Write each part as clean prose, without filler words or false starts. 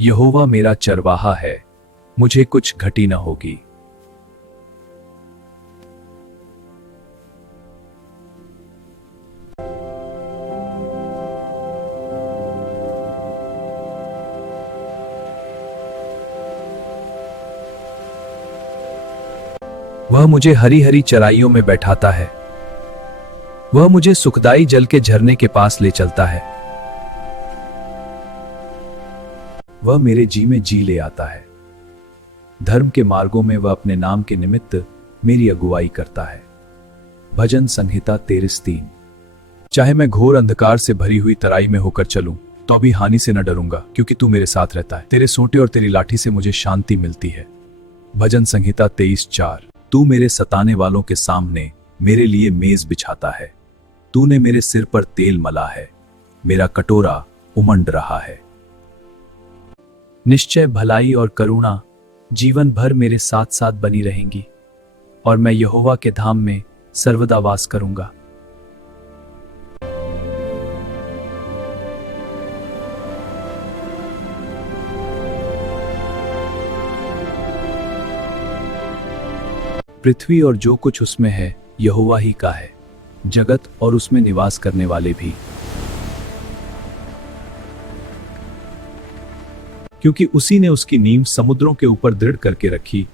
यहोवा मेरा चरवाहा है, मुझे कुछ घटी न होगी। वह मुझे हरी हरी चराइयों में बैठाता है, वह मुझे सुखदाई जल के झरने के पास ले चलता है। वह मेरे जी में जी ले आता है, धर्म के मार्गों में वह अपने नाम के निमित्त मेरी अगुवाई करता है। भजन संहिता 23:3। चाहे मैं घोर अंधकार से भरी हुई तराई में होकर चलूं, तो भी हानि से न डरूंगा, क्योंकि तू मेरे साथ रहता है। तेरे सोंटे और तेरी लाठी से मुझे शांति मिलती है। भजन संहिता 23:4। तू मेरे सताने वालों के सामने मेरे लिए मेज बिछाता है। तूने मेरे सिर पर तेल मला है, मेरा कटोरा उमंड रहा है। निश्चय भलाई और करुणा जीवन भर मेरे साथ साथ बनी रहेंगी, और मैं यहोवा के धाम में सर्वदा वास करूंगा। पृथ्वी और जो कुछ उसमें है यहोवा ही का है, जगत और उसमें निवास करने वाले भी, क्योंकि उसी ने उसकी नींव समुद्रों के ऊपर दृढ़ करके रखी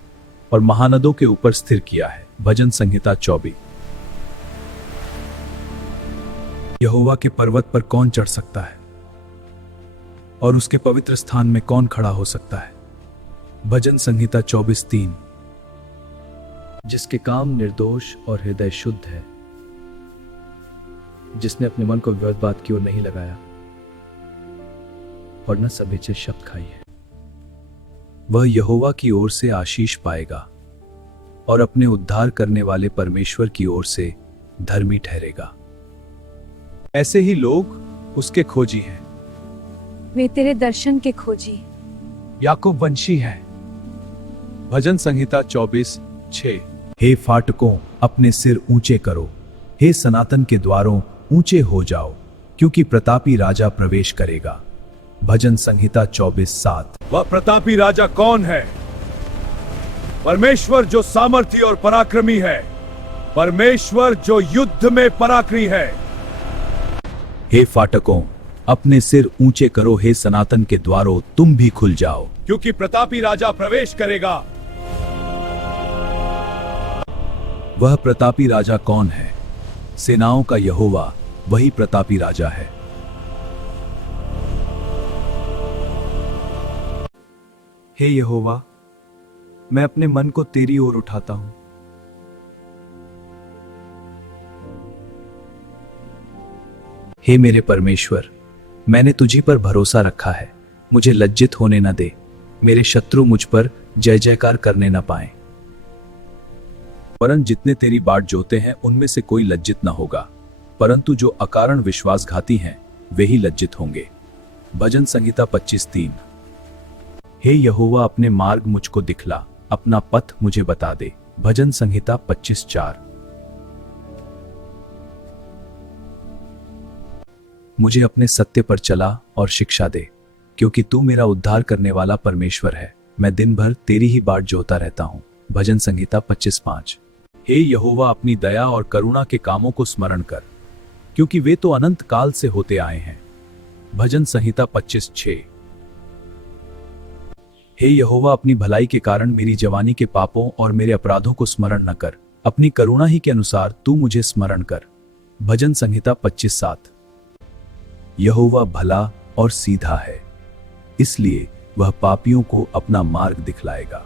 और महानदों के ऊपर स्थिर किया है। भजन संहिता 24। यहोवा के पर्वत पर कौन चढ़ सकता है, और उसके पवित्र स्थान में कौन खड़ा हो सकता है। भजन संहिता 24:3। जिसके काम निर्दोष और हृदय शुद्ध है, जिसने अपने मन को व्यर्थ बात की ओर नहीं लगाया और न सभेचे शब्द खाई है, वह यहोवा की ओर से आशीष पाएगा और अपने उद्धार करने वाले परमेश्वर की ओर से धर्मी ठहरेगा। ऐसे ही लोग उसके खोजी हैं, वे तेरे दर्शन के खोजी याकूब वंशी हैं। भजन संहिता 24:6। हे फाटकों, अपने सिर ऊंचे करो, हे सनातन के द्वारों ऊंचे हो जाओ, क्योंकि प्रतापी राजा प्रवेश करेगा। भजन संहिता 24:7। वह प्रतापी राजा कौन है? परमेश्वर जो सामर्थी और पराक्रमी है, परमेश्वर जो युद्ध में पराक्रमी है। हे फाटकों, अपने सिर ऊंचे करो, हे सनातन के द्वारों तुम भी खुल जाओ, क्योंकि प्रतापी राजा प्रवेश करेगा। वह प्रतापी राजा कौन है? सेनाओं का यहोवा, वही प्रतापी राजा है। हे यहोवा, मैं अपने मन को तेरी ओर उठाता हूं। हे मेरे परमेश्वर, मैंने तुझी पर भरोसा रखा है, मुझे लज्जित होने न दे, मेरे शत्रु मुझ पर जय जयकार करने न पाए। वरन जितने तेरी बाट जोते हैं उनमें से कोई लज्जित न होगा, परंतु जो अकारण विश्वासघाती हैं वे ही लज्जित होंगे। भजन संहिता 25:3। हे यहोवा, अपने मार्ग मुझको दिखला, अपना पथ मुझे बता दे। भजन संहिता 25:4। मुझे अपने सत्य पर चला और शिक्षा दे, क्योंकि तू मेरा उद्धार करने वाला परमेश्वर है। मैं दिन भर तेरी ही बाट जोता रहता हूं। भजन संहिता 25:5। हे यहोवा, अपनी दया और करुणा के कामों को स्मरण कर, क्योंकि वे तो अनंत काल से होते आए हैं। भजन संहिता 25:6। हे यहोवा, अपनी भलाई के कारण मेरी जवानी के पापों और मेरे अपराधों को स्मरण न कर, अपनी करुणा ही के अनुसार तू मुझे स्मरण कर। भजन संहिता 25:7। यहोवा भला और सीधा है, इसलिए वह पापियों को अपना मार्ग दिखलाएगा।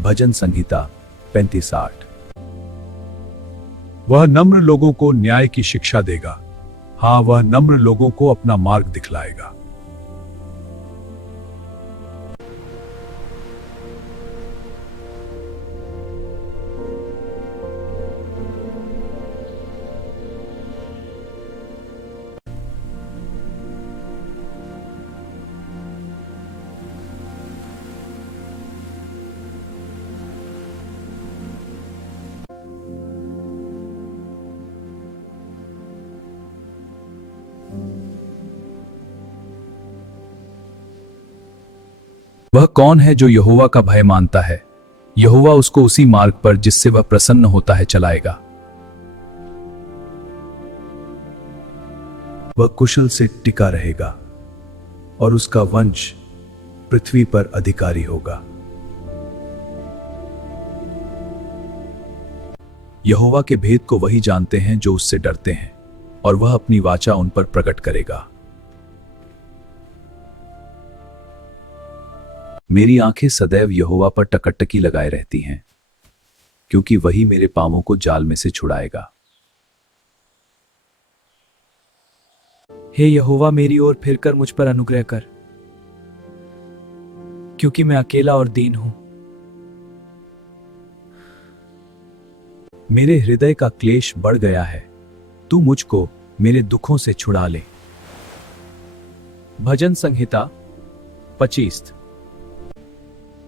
भजन संहिता 35:8। वह नम्र लोगों को न्याय की शिक्षा देगा, हाँ, वह नम्र लोगों को अपना मार्ग दिखलाएगा। वह कौन है जो यहोवा का भय मानता है? यहोवा उसको उसी मार्ग पर जिससे वह प्रसन्न होता है चलाएगा। वह कुशल से टिका रहेगा और उसका वंश पृथ्वी पर अधिकारी होगा। यहोवा के भेद को वही जानते हैं जो उससे डरते हैं, और वह अपनी वाचा उन पर प्रकट करेगा। मेरी आंखें सदैव यहोवा पर टकटकी लगाए रहती हैं, क्योंकि वही मेरे पांवों को जाल में से छुड़ाएगा। हे यहोवा, मेरी ओर फिरकर मुझ पर अनुग्रह कर, क्योंकि मैं अकेला और दीन हूं। मेरे हृदय का क्लेश बढ़ गया है, तू मुझको मेरे दुखों से छुड़ा ले। भजन संहिता 25।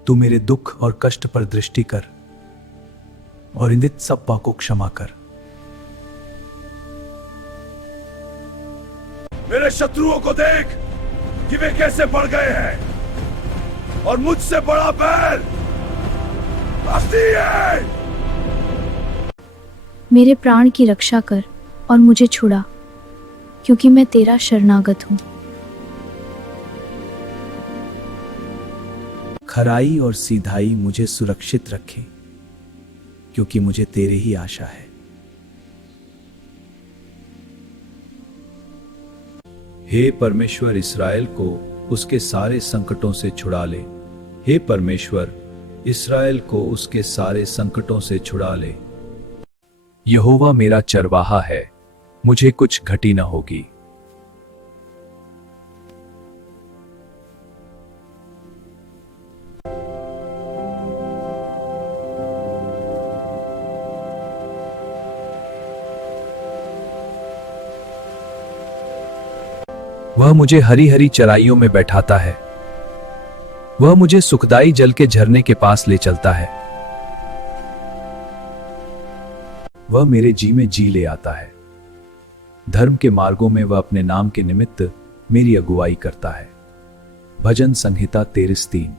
तू मेरे दुख और कष्ट पर दृष्टि कर और इंदित सब पाप को क्षमा कर। मेरे शत्रुओं को देख कि वे कैसे बढ़ गए हैं, और मुझसे बड़ा बैल हस्ती है। मेरे प्राण की रक्षा कर और मुझे छुड़ा, क्योंकि मैं तेरा शरणागत हूँ। खराई और सीधाई मुझे सुरक्षित रखे, क्योंकि मुझे तेरे ही आशा है। हे परमेश्वर, इस्राएल को उसके सारे संकटों से छुड़ा ले। हे परमेश्वर, इस्राएल को उसके सारे संकटों से छुड़ा ले। यहोवा मेरा चरवाहा है, मुझे कुछ घटी न होगी। वह मुझे हरी हरी चराइयों में बैठाता है, वह मुझे सुखदाई जल के झरने के पास ले चलता है। वह मेरे जी में जी ले आता है, धर्म के मार्गों में वह अपने नाम के निमित्त मेरी अगुवाई करता है। भजन संहिता 23:3।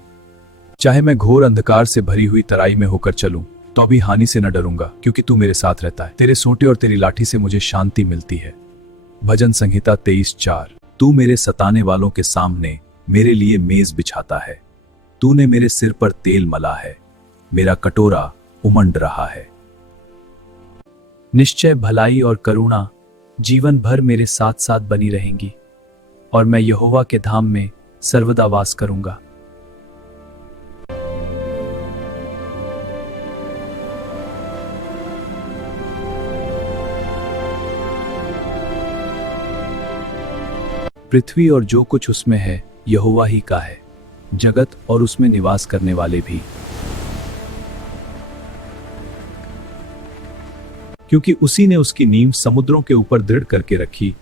चाहे मैं घोर अंधकार से भरी हुई तराई में होकर चलूं, तो भी हानि से न डरूंगा, क्योंकि तू मेरे साथ रहता है। तेरे सोंटे और तेरी लाठी से मुझे शांति मिलती है। भजन संहिता 23:4। तू मेरे सताने वालों के सामने मेरे लिए मेज बिछाता है। तूने मेरे सिर पर तेल मला है, मेरा कटोरा उमंड रहा है। निश्चय भलाई और करुणा जीवन भर मेरे साथ साथ बनी रहेंगी, और मैं यहोवा के धाम में सर्वदा वास करूंगा। पृथ्वी और जो कुछ उसमें है यहोवा ही का है, जगत और उसमें निवास करने वाले भी, क्योंकि उसी ने उसकी नींव समुद्रों के ऊपर दृढ़ करके रखी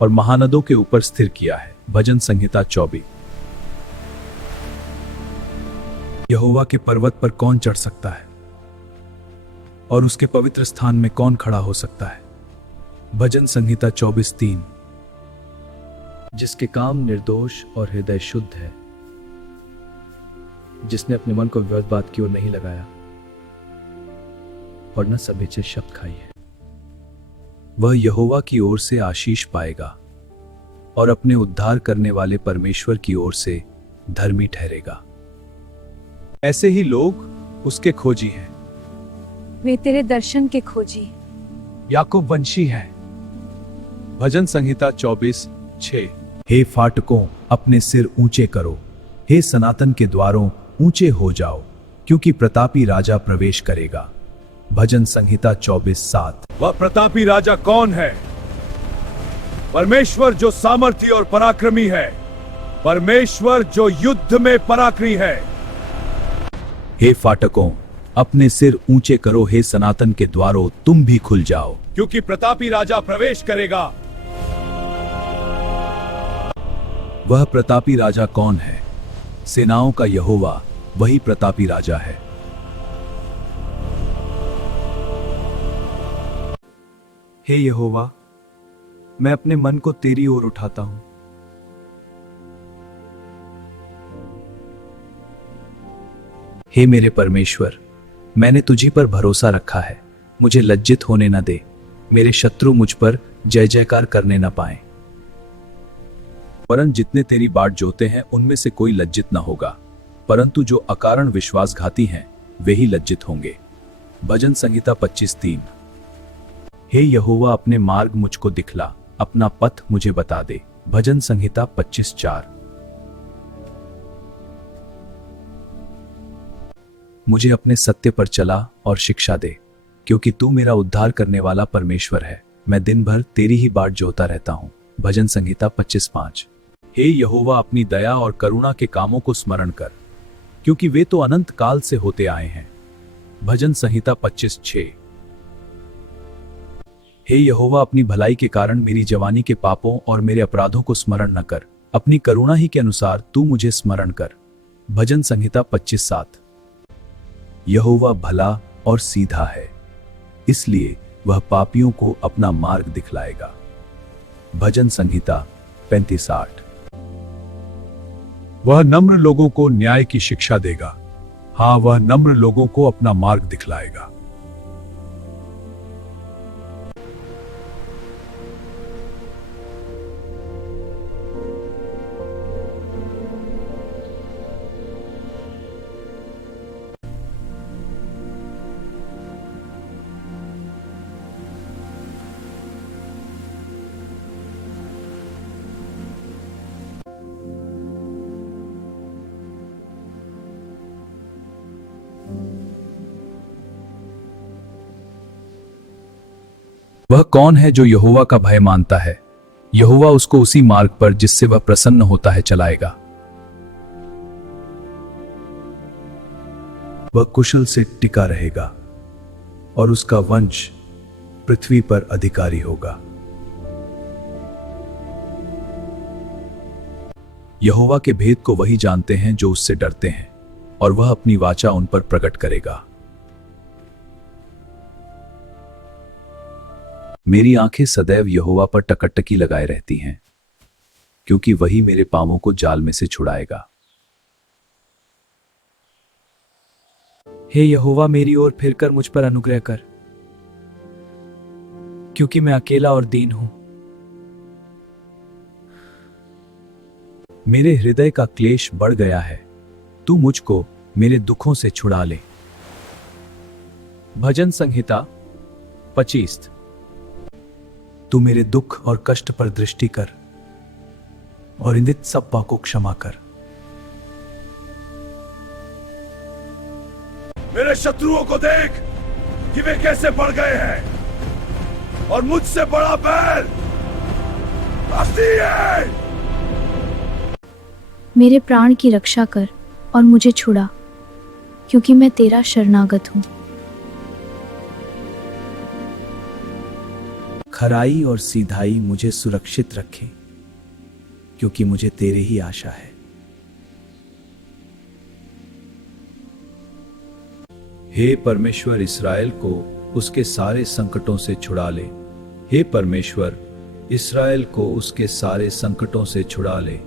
और महानदों के ऊपर स्थिर किया है। भजन संहिता 24। यहोवा के पर्वत पर कौन चढ़ सकता है, और उसके पवित्र स्थान में कौन खड़ा हो सकता है? भजन संहिता 24:3। जिसके काम निर्दोष और हृदय शुद्ध है, जिसने अपने मन को व्यर्थ बात की ओर नहीं लगाया और न सभेचे शब्द खाई है। वह यहोवा की ओर से आशीष पाएगा और अपने उद्धार करने वाले परमेश्वर की ओर से धर्मी ठहरेगा। ऐसे ही लोग उसके खोजी हैं, वे तेरे दर्शन के खोजी। याकूब वंशी हैं। भजन संहिता 24:6। हे फाटकों, अपने सिर ऊंचे करो, हे सनातन के द्वारों ऊंचे हो जाओ, क्योंकि प्रतापी राजा प्रवेश करेगा। भजन संहिता 24:7। वह प्रतापी राजा कौन है? परमेश्वर जो सामर्थी और पराक्रमी है, परमेश्वर जो युद्ध में पराक्रमी है। हे फाटकों, अपने सिर ऊंचे करो, हे सनातन के द्वारों तुम भी खुल जाओ, क्योंकि प्रतापी राजा प्रवेश करेगा। वह प्रतापी राजा कौन है? सेनाओं का यहोवा, वही प्रतापी राजा है। हे यहोवा, मैं अपने मन को तेरी ओर उठाता हूं। हे मेरे परमेश्वर, मैंने तुझी पर भरोसा रखा है, मुझे लज्जित होने न दे, मेरे शत्रु मुझ पर जय जयकार करने न पाए। वरन जितने तेरी बाट जोते हैं उनमें से कोई लज्जित न होगा, परंतु जो अकारण विश्वासघाती हैं वे ही लज्जित होंगे। भजन संहिता 25:3। हे यहोवा, अपने मार्ग मुझको दिखला, अपना पथ मुझे बता दे। भजन संहिता 25:4। मुझे अपने सत्य पर चला और शिक्षा दे, क्योंकि तू मेरा उद्धार करने वाला परमेश्वर है। मैं दिन भर तेरी ही बाट जोता रहता हूं। भजन संहिता 25:5। हे यहोवा, अपनी दया और करुणा के कामों को स्मरण कर, क्योंकि वे तो अनंत काल से होते आए हैं। भजन संहिता 25:6। हे यहोवा, अपनी भलाई के कारण मेरी जवानी के पापों और मेरे अपराधों को स्मरण न कर, अपनी करुणा ही के अनुसार तू मुझे स्मरण कर। भजन संहिता 25:7। यहोवा भला और सीधा है, इसलिए वह पापियों को अपना मार्ग दिखलाएगा। भजन संहिता 35:8। वह नम्र लोगों को न्याय की शिक्षा देगा, हाँ, वह नम्र लोगों को अपना मार्ग दिखलाएगा। वह कौन है जो यहोवा का भय मानता है? यहोवा उसको उसी मार्ग पर जिससे वह प्रसन्न होता है चलाएगा। वह कुशल से टिका रहेगा और उसका वंश पृथ्वी पर अधिकारी होगा। यहोवा के भेद को वही जानते हैं जो उससे डरते हैं, और वह अपनी वाचा उन पर प्रकट करेगा। मेरी आंखें सदैव यहोवा पर टकटकी लगाए रहती हैं, क्योंकि वही मेरे पांवों को जाल में से छुड़ाएगा। हे यहोवा, मेरी ओर फिरकर मुझ पर अनुग्रह कर, क्योंकि मैं अकेला और दीन हूं। मेरे हृदय का क्लेश बढ़ गया है, तू मुझको मेरे दुखों से छुड़ा ले। भजन संहिता 25। तू मेरे दुख और कष्ट पर दृष्टि कर और इंदित सब पाप को क्षमा कर। मेरे शत्रुओं को देख कि वे कैसे बढ़ गए हैं, और मुझसे बड़ा बैल हस्ती है। मेरे प्राण की रक्षा कर और मुझे छुड़ा, क्योंकि मैं तेरा शरणागत हूं। खराई और सीधाई मुझे सुरक्षित रखे, क्योंकि मुझे तेरे ही आशा है। हे परमेश्वर, इस्राएल को उसके सारे संकटों से छुड़ा ले। हे परमेश्वर, इस्राएल को उसके सारे संकटों से छुड़ा ले।